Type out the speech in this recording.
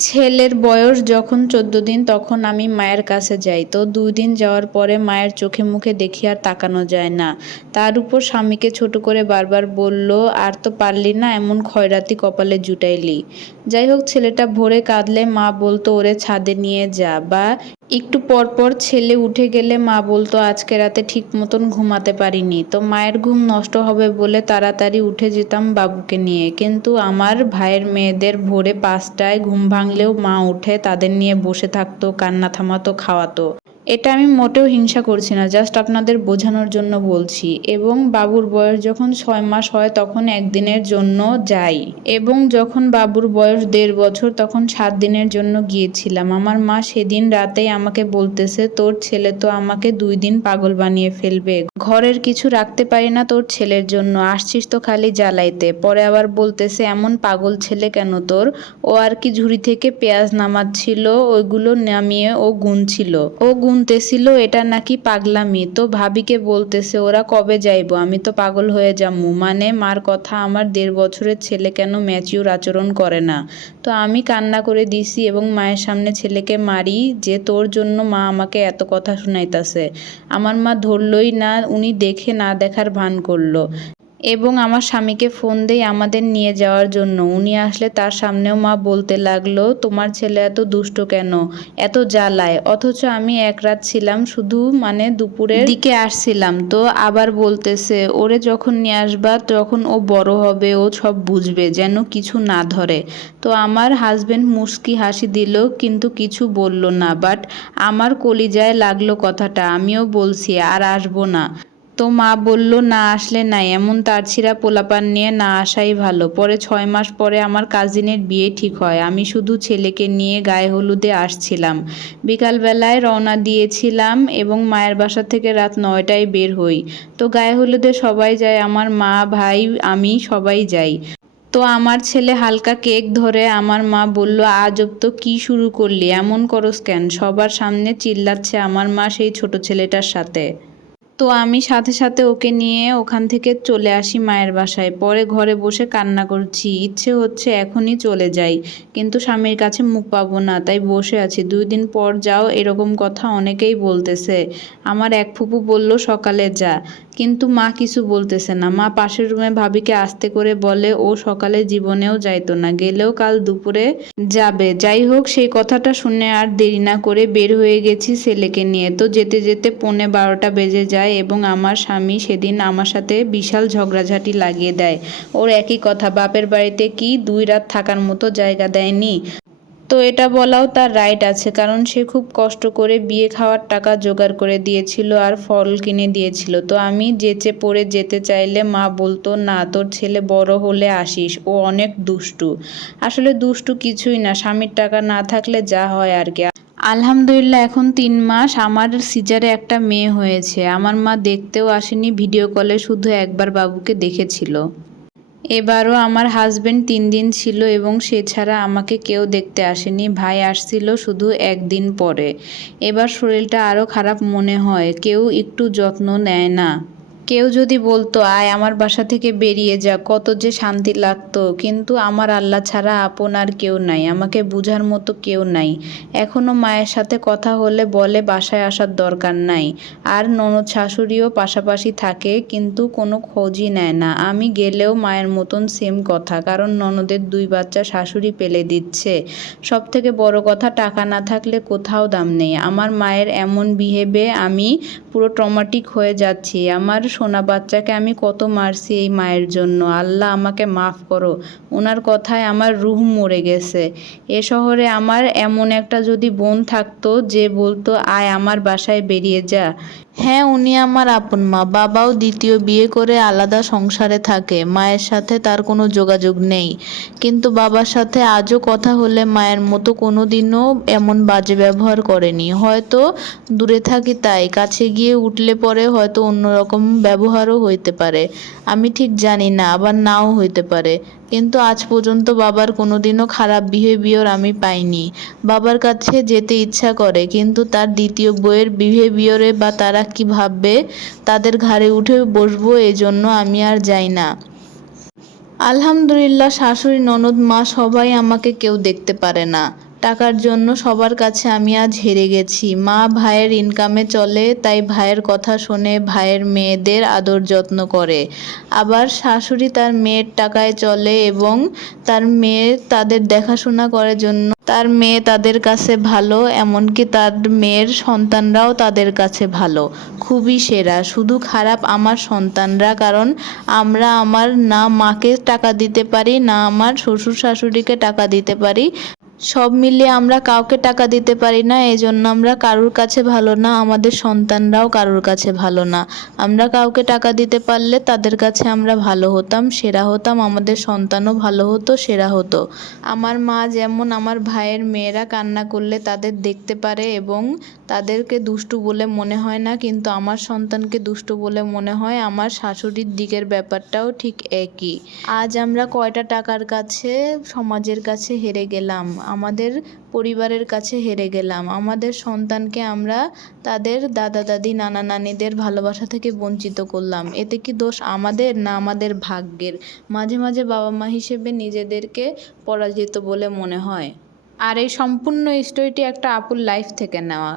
ছেলের বয়স যখন চোদ্দ দিন, তখন আমি মায়ের কাছে যাই। তো দুই দিন যাওয়ার পরে মায়ের চোখে মুখে দেখি আর তাকানো যায় না। তার উপর স্বামীকে ছোট করে বারবার বলল, আর তো পারলি না এমন খয়রাতি কপালে জুটাইলি। যাই হোক, ছেলেটা ভোরে কাঁদলে মা বলতো, ওরে ছাদে নিয়ে যা। বা একটু পরপর পর ছেলে উঠে গেলে মা বলতো, আজকে রাতে ঠিক মতন ঘুমাতে পারিনি। তো মায়ের ঘুম নষ্ট হবে বলে তাড়াতাড়ি উঠে যেতাম বাবুকে নিয়ে। কিন্তু আমার ভাইয়ের মেয়েদের ভোরে পাঁচটায় ঘুম ভাঙলেও মা উঠে তাদের নিয়ে বসে থাকতো, কান্না থামাতো, খাওয়াতো। এটা আমি মোটেও হিংসা করছি না জাস্ট আপনাদের বোঝানোর জন্য বলছি। এবং বাবুর বয়স যখন ছয় মাস হয়, তখন একদিনের জন্য যাই। এবং যখন বাবুর বয়স দেড় বছর, তখন সাত দিনের জন্য গিয়েছিলাম। আমার মা সেদিন রাতেই আমাকে বলতেছে, তোর ছেলে তো আমাকে দুই দিন পাগল বানিয়ে ফেলবে। ঘরের কিছু রাখতে পারি না তোর ছেলের জন্য, আসছিস তো খালি জ্বালাইতে। পরে আবার বলতেছে, এমন পাগল ছেলে কেন তোর? ও আর কি ঝুড়ি থেকে পেঁয়াজ নামাচ্ছিল, ওইগুলো নামিয়ে ও গুনছিল। ও গুনতেছিল এটা নাকি পাগলামি? তো ভাবিকে বলতেছে, ওরা কবে যাইবো? আমি তো পাগল হয়ে যামু। মানে মার কথা, আমার দেড় বছরের ছেলে কেন ম্যাচিউর আচরণ করে না? তো আমি কান্না করে দিছি এবং মায়ের সামনে ছেলেকে মারি যে, তোর জন্য মা আমাকে এত কথা শুনাইতাছে। আমার মা ধরলই না, উনি দেখে না দেখার ভান করল। এবং আমার স্বামীকে ফোন দেই আমাদের নিয়ে যাওয়ার জন্য। উনি আসলে তার সামনেও মা বলতে লাগল, তোমার ছেলে এত দুষ্ট কেন? এত জ্বালায়। অথচ আমি এক রাত ছিলাম শুধু মানে দুপুরের দিকে আসছিলাম। তো আবার বলতেছে, ওরে যখন নিয়ে আসবা তখন ও বড় হবে, ও সব বুঝবে, যেন কিছু না ধরে। তো আমার হাজবেন্ড মুস্কি হাসি দিল, কিন্তু কিছু বলল না। বাট আমার কলিজায় লাগল কথাটা, আমিও বলছি, আর আসব না। তো মা বলল, না আসলে নাই। এমন তারছিরা পোলাপান নিয়ে না আসাই ভালো। পরে ছয় মাস পরে আমার কাজিনের বিয়ে ঠিক হয়। আমি শুধু ছেলেকে নিয়ে গায়ে হলুদে আসছিলাম। বিকালবেলায় রওনা দিয়েছিলাম এবং মায়ের বাসা থেকে রাত নয়টায় বের হই। তো গায়ে হলুদে সবাই যায়, আমার মা, ভাই, আমি সবাই যাই। তো আমার ছেলে হালকা কেক ধরে আমার মা বলল আজব তো কি শুরু করলি? এমন করস কেন? সবার সামনে চিল্লাচ্ছে আমার মা সেই ছোট ছেলেটার সাথে। তো আমি সাথে সাথে ওকে নিয়ে ওখান থেকে চলে আসি মায়ের বাসায়। পরে ঘরে বসে কান্না করছি, ইচ্ছে হচ্ছে এখনই চলে যাই। কিন্তু স্বামীর কাছে মুখ পাবো না, তাই বসে আছি। দুই দিন পর যাও, এরকম কথা অনেকেই বলতেছে। আমার এক ফুপু বলল, সকালে যা। কিন্তু মা কিছু বলতেছে না। মা পাশের রুমে ভাবিকে আস্তে করে বলে, ও সকালে জীবনেও যাইতো না, গেলেও কাল দুপুরে যাবে। যাই হোক, সেই কথাটা শুনে আর দেরি না করে বের হয়ে গেছি ছেলেকে নিয়ে। তো যেতে যেতে পৌনে বারোটা বেজে যায়। এবং আমার স্বামী সেদিন আমার সাথে বিশাল ঝগড়াঝাটি লাগিয়ে দেয়। ওর একই কথা, বাপের বাড়িতে কি দুই রাত থাকার মতো জায়গা দেয়নি? তো এটা বলাও তার রাইট আছে, কারণ সে খুব কষ্ট করে বিয়ে খাওয়ার টাকা জোগাড় করে দিয়েছিল আর ফল কিনে দিয়েছিল। তো আমি যেচে পড়ে যেতে চাইলে মা বলতো, না, তোর ছেলে বড় হলে আসিস, ও অনেক দুষ্টু। আসলে দুষ্টু কিছুই না, স্বামীর টাকা না থাকলে যা হয় আর কি। আলহামদুলিল্লাহ, এখন তিন মাস আমার সিজারে একটা মেয়ে হয়েছে। আমার মা দেখতেও আসেনি, ভিডিও কলে শুধু একবার বাবুকে দেখেছিল। এবারও আমার হাজবেন্ড তিন দিন ছিল এবং সে ছাড়া আমাকে কেউ দেখতে আসেনি। ভাই আসছিল শুধু একদিন পরে। এবার শরীরটা আরও খারাপ মনে হয়। কেউ একটু যত্ন নেয় না। কেউ যদি বলতো, আয় আমার বাসা থেকে বেরিয়ে যা, কত যে শান্তি লাগতো। কিন্তু আমার আল্লাহ ছাড়া আপন আর কেউ নাই, আমাকে বুঝার মতো কেউ নাই। এখনও মায়ের সাথে কথা হলে বলে বাসায় আসার দরকার নাই। আর ননদ শাশুড়িও পাশাপাশি থাকে, কিন্তু কোনো খোঁজই নেয় না। আমি গেলেও মায়ের মতন সেম কথা, কারণ ননদের দুই বাচ্চা শাশুড়ি পেলে দিচ্ছে। সব থেকে বড় কথা, টাকা না থাকলে কোথাও দাম নেই। আমার মায়ের এমন বিহেভে আমি পুরো ট্রমাটিক হয়ে যাচ্ছি। আমার সোনা বাচ্চাকে আমি কত মারছি এই মায়ের জন্য। আল্লাহ আমাকে মাফ করো। ওনার কথায় আমার রুহ মরে গেছে। এ শহরে আমার এমন একটা যদি বোন থাকতো যে বলতো, আয় আমার বাসায় বেরিয়ে যা। হ্যাঁ উনি আমার আপন মা। বাবাও দ্বিতীয় বিয়ে করে আলাদা সংসারে থাকে। মায়ের সাথে তার কোনো যোগাযোগ নেই। কিন্তু বাবার সাথে আজও কথা হলে মায়ের মতো কোনো দিনও এমন বাজে ব্যবহার করেনি। হয়তো দূরে থাকি তাই, কাছে গিয়ে উঠলে পরে হয়তো অন্যরকম ব্যবহারও হইতে পারে। আমি ঠিক জানি না, আবার নাও হইতে পারে। কিন্তু আজ পর্যন্ত বাবার কোনোদিনও খারাপ বিহেভিয়র আমি পাইনি। বাবার কাছে যেতে ইচ্ছা করে, কিন্তু তার দ্বিতীয় বইয়ের বিহেভিয়রে বা তারা কি ভাববে, তাদের ঘাড়ে উঠে বসবো এই জন্য আমি আর যাই না। আলহামদুলিল্লাহ, শাশুড়ি, ননদ, মা সবাই আমাকে কেউ দেখতে পারে না। টাকার জন্য সবার কাছে আমি আজ হেরে গেছি। মা ভাইয়ের ইনকামে চলে, তাই ভাইয়ের কথা শুনে ভাইয়ের মেয়েদের আদর যত্ন করে। আবার শাশুড়ি তার মেয়ের টাকায় চলে এবং তার মেয়ে তাদের দেখাশোনা করার জন্য তার মেয়ে তাদের কাছে ভালো, এমনকি তার মেয়ের সন্তানরাও তাদের কাছে ভালো। খুবই সেরা। শুধু খারাপ আমার সন্তানরা, কারণ আমরা আমার না মাকে টাকা দিতে পারি, না আমার শ্বশুর শাশুড়িকে টাকা দিতে পারি। সব মিলিয়ে আমরা কাউকে টাকা দিতে পারি না এই জন্য আমরা কারুর কাছে ভালো না, আমাদের সন্তানরাও কারোর কাছে ভালো না। আমরা কাউকে টাকা দিতে পারলে তাদের কাছে আমরা ভালো হতাম, সেরা হতাম, আমাদের সন্তানও ভালো হতো, সেরা হতো। আমার মা যেমন আমার ভাইয়ের মেয়েরা কান্না করলে তাদের দেখতে পারে এবং তাদেরকে দুষ্টু বলে মনে হয় না, কিন্তু আমার সন্তানকে দুষ্টু বলে মনে হয়। আমার শাশুড়ির দিকের ব্যাপারটাও ঠিক একই। আজ আমরা কয়টা টাকার কাছে, সমাজের কাছে হেরে গেলাম? আমাদের পরিবারের কাছে হেরে গেলাম? আমাদের সন্তানকে আমরা তাদের দাদা, দাদি, নানা, নানিদের ভালোবাসা থেকে বঞ্চিত করলাম? এতে কি দোষ আমাদের না আমাদের ভাগ্যের? মাঝে মাঝে বাবা মা হিসেবে নিজেদেরকে পরাজিত বলে মনে হয়। আর এই সম্পূর্ণ স্টোরিটি একটা আপুর লাইফ থেকে নেওয়া।